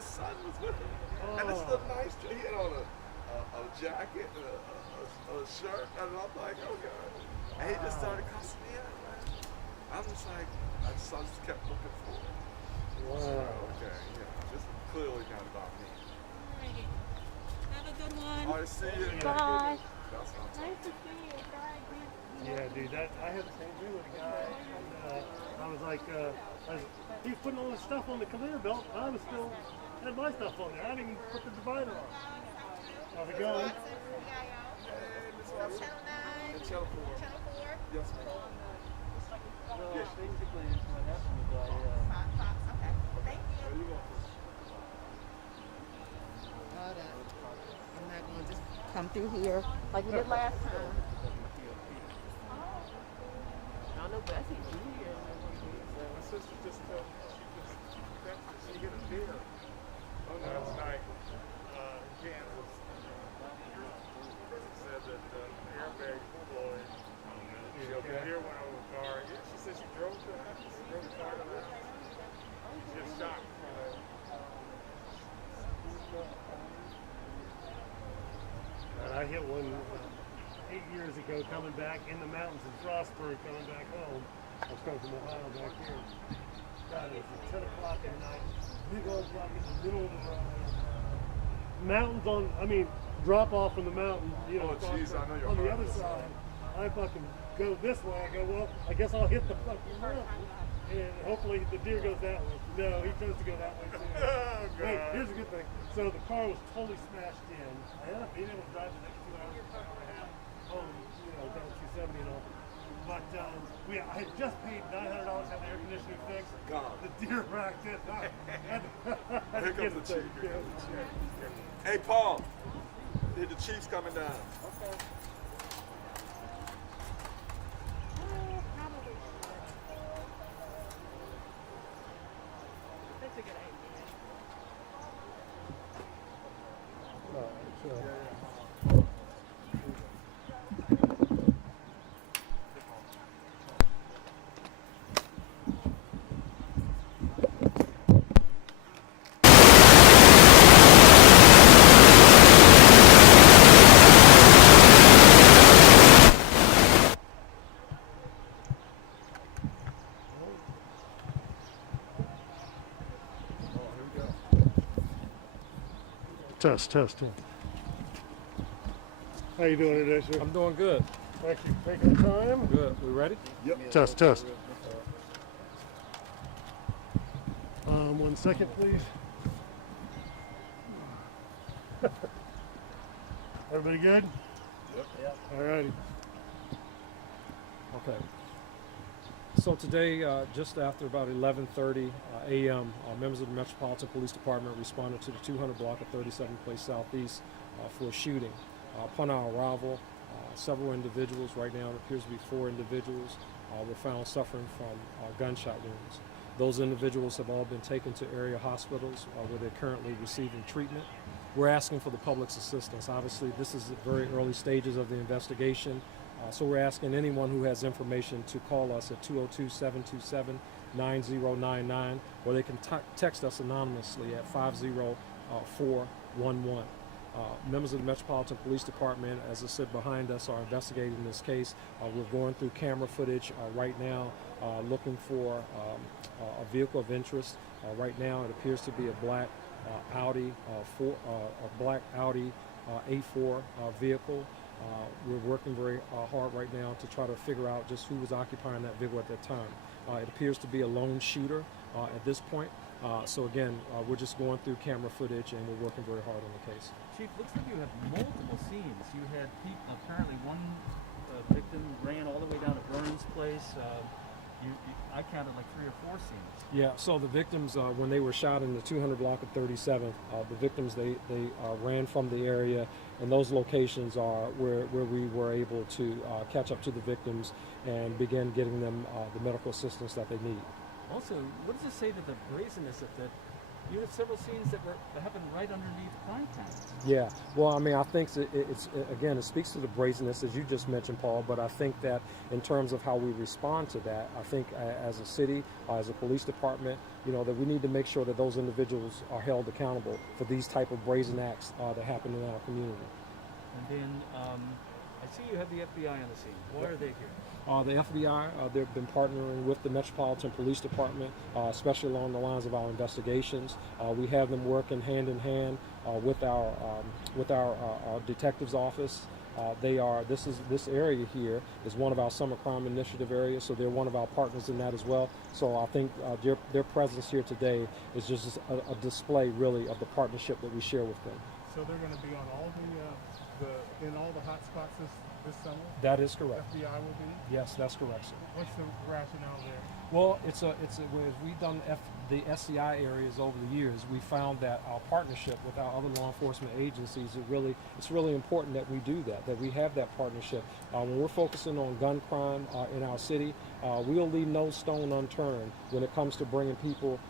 his son was with him. And this is a nice, he had on a jacket and a shirt, and I'm like, okay. And he just started cussing me out, man. I'm just like, I just kept looking for it. Wow. So, okay, this is clearly not about me. Alrighty. Have a good one. All right, see you. Bye. That's what I'm talking Nice to see you. Sorry, Yeah, dude, I had the same thing with a guy, and I was like, he was putting all his stuff on the conveyor belt. I was still had my stuff on there. I didn't even put the divider on. How's it going? Hey, Miss Watson. Channel 4. Channel 4? Yes, ma'am. Yes. Basically, what happened was Okay. Thank you. Where you going? Hold up. I'm not going to just come through here like we did last time. I know Bessie. My sister just told me, she hit a deer last night in Kansas. She said that the airbag deployed. The deer went over the car. Yeah, she said she drove the car to the house. She was shocked. I hit one 8 years ago coming back in the mountains in Frostburg, coming back home. I was coming from Ohio back here. God, it was at 10 o'clock at night. Big old block in the middle of the road. Mountains drop off from the mountain, Oh, jeez, I know you're on the hard other on this side. I fucking go this way. I go, well, I guess I'll hit the fucking mountain. And hopefully the deer goes that way. No, he chose to go that way too. Oh, God. Wait, here's a good thing. So the car was totally smashed in. I ended up being able to drive the next 2 hours and a half home, down 270 and all. But I had just paid $900 to have the air conditioning fixed. God. The deer racked it. Here comes the chief. Here comes the chief. Hey, Paul. The chief's coming down. Okay. Probably should. That's a good idea. Test. How you doing today, sir? I'm doing good. Thank you for taking the time. Good. We ready? Yep. Test. 1 second, please. Everybody good? Yep. All righty. Okay. So today, just after about 11:30 a.m., members of the Metropolitan Police Department responded to the 200 block of 37th Place Southeast for a shooting. Upon our arrival, several individuals, right now it appears to be 4 individuals, were found suffering from gunshot wounds. Those individuals have all been taken to area hospitals where they're currently receiving treatment. We're asking for the public's assistance. Obviously, this is the very early stages of the investigation. So we're asking anyone who has information to call us at 202-727-9099, or they can text us anonymously at 50411. Members of the Metropolitan Police Department, as I said, behind us are investigating this case. We're going through camera footage right now, looking for a vehicle of interest. Right now, it appears to be a black Audi, A4 vehicle. We're working very hard right now to try to figure out just who was occupying that vehicle at that time. It appears to be a lone shooter at this point. So again, we're just going through camera footage and we're working very hard on the case. Chief, looks like you have multiple scenes. You had people, apparently one victim ran all the way down to Burns' place. I counted like 3 or 4 scenes. Yeah, so the victims, when they were shot in the 200 block of 37th, the victims, they ran from the area, and those locations are where we were able to catch up to the victims and begin getting them the medical assistance that they need. Also, what does it say to the brazenness of that You had several scenes that happened right underneath crime counters. Yeah, well, I mean, I think again, it speaks to the brazenness, as you just mentioned, Paul, but I think that in terms of how we respond to that, I think as a city, as a police department, you know, that we need to make sure that those individuals are held accountable for these type of brazen acts that happen in our community. And then I see you have the FBI on the scene. Why are they here? The FBI, they've been partnering with the Metropolitan Police Department, especially along the lines of our investigations. We have them working hand in hand with our detectives office. This area here is one of our summer crime initiative areas, so they're one of our partners in that as well. So I think their presence here today is just a display, really, of the partnership that we share with them. So they're going to be on all in all the hot spots this summer? That is correct. FBI will be? Yes, that's correct, sir. What's the rationale there? Well, as we've done the SCI areas over the years, we found that our partnership with our other law enforcement agencies, it's really important that we do that we have that partnership. When we're focusing on gun crime in our city, we'll leave no stone unturned when it comes to bringing people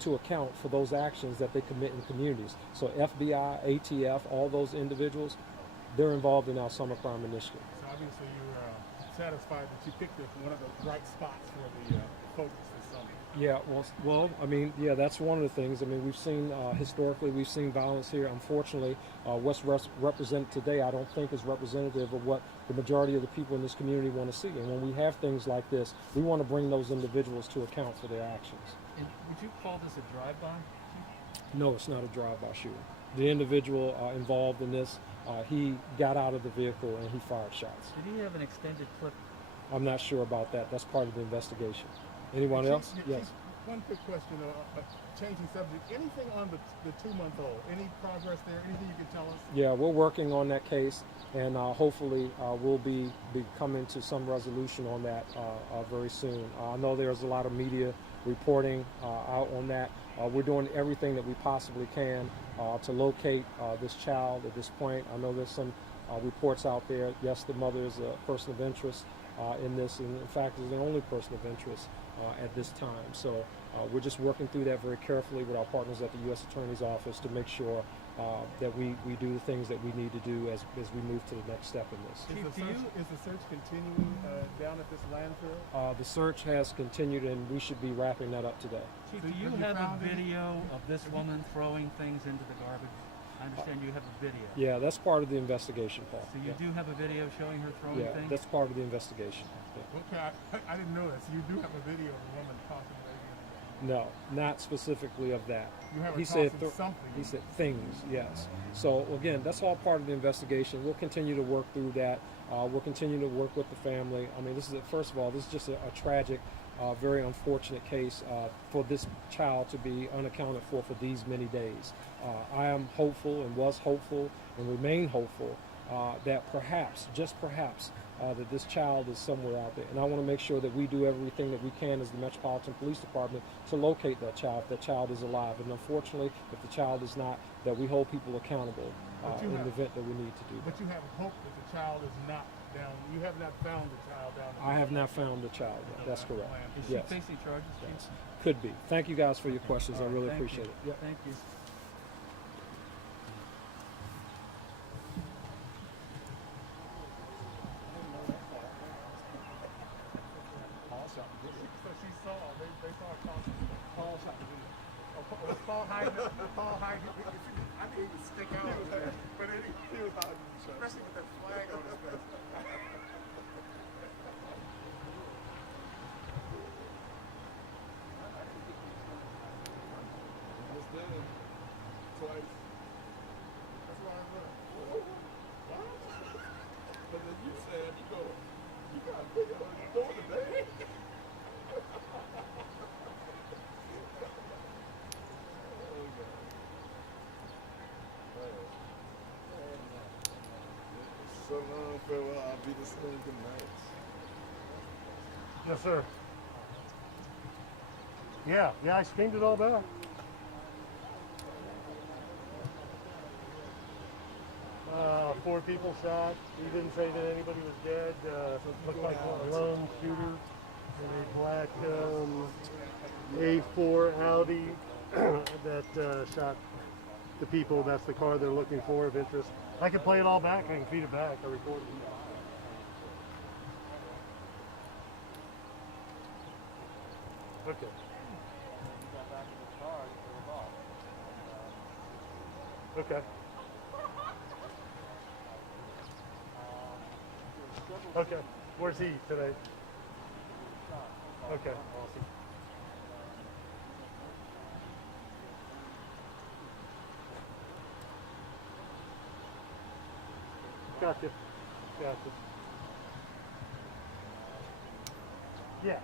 to account for those actions that they commit in communities. So FBI, ATF, all those individuals, they're involved in our summer crime initiative. So obviously you're satisfied that you picked one of the right spots for the focus this summer. Yeah, well, I mean, yeah, that's one of the things. I mean, we've seen historically, we've seen violence here. Unfortunately, what's represented today, I don't think is representative of what the majority of the people in this community want to see. And when we have things like this, we want to bring those individuals to account for their actions. And would you call this a drive-by? No, it's not a drive-by shooting. The individual involved in this, he got out of the vehicle and he fired shots. Did he have an extended clip? I'm not sure about that. That's part of the investigation. Anyone else? Yes. One quick question, changing subject. Anything on the 2-month-old? Any progress there? Anything you can tell us? Yeah, we're working on that case, and hopefully we'll be coming to some resolution on that very soon. I know there's a lot of media reporting out on that. We're doing everything that we possibly can to locate this child at this point. I know there's some reports out there. Yes, the mother is a person of interest in this, and in fact is the only person of interest at this time. So we're just working through that very carefully with our partners at the U.S. Attorney's Office to make sure that we do the things that we need to do as we move to the next step in this. Is the search continuing down at this landfill? The search has continued, and we should be wrapping that up today. Chief, do you have a video of this woman throwing things into the garbage? I understand you have a video. Yeah, that's part of the investigation, Paul. So you do have a video showing her throwing Yeah, things? that's part of the investigation. Yeah. Okay, I didn't know that. So you do have a video of a woman tossing lady in the No, not specifically of that. You have He her said tossing something. He said things, yes. So again, that's all part of the investigation. We'll continue to work through that. We'll continue to work with the family. I mean, first of all, this is just a tragic, very unfortunate case for this child to be unaccounted for these many days. I am hopeful and was hopeful and remain hopeful that perhaps, just perhaps, that this child is somewhere out there. And I want to make sure that we do everything that we can as the Metropolitan Police Department to locate that child if that child is alive. And unfortunately, if the child is not, that we hold people accountable in the event that we need to do that. But you have hope that the child is not down. You have not found the child down there. I have not found the child yet. That's correct. Is she Yes. facing charges? Yes. Could be. Thank you guys for your questions. I really Thank appreciate you. it. Yep. Thank you. So she saw. They saw Paul shot the video. Was Paul hiding? Paul hiding? I didn't even stick out. But he was hiding, especially with that flag on his face. Just did. Twice. That's why I look. But then you said, you got a video of you doing today. So long, farewell. I'll be the same good night. Yes, sir. Yeah, I steamed it all back. Four people shot. He didn't say that anybody was dead. Looked like a lone shooter in a black A4 Audi. that shot the people. That's the car they're looking for of interest. I can play it all back. I can feed it back. I record it. Okay. Okay. Okay. Where's he today? Okay. Awesome. Gotcha. Gotcha. Yeah.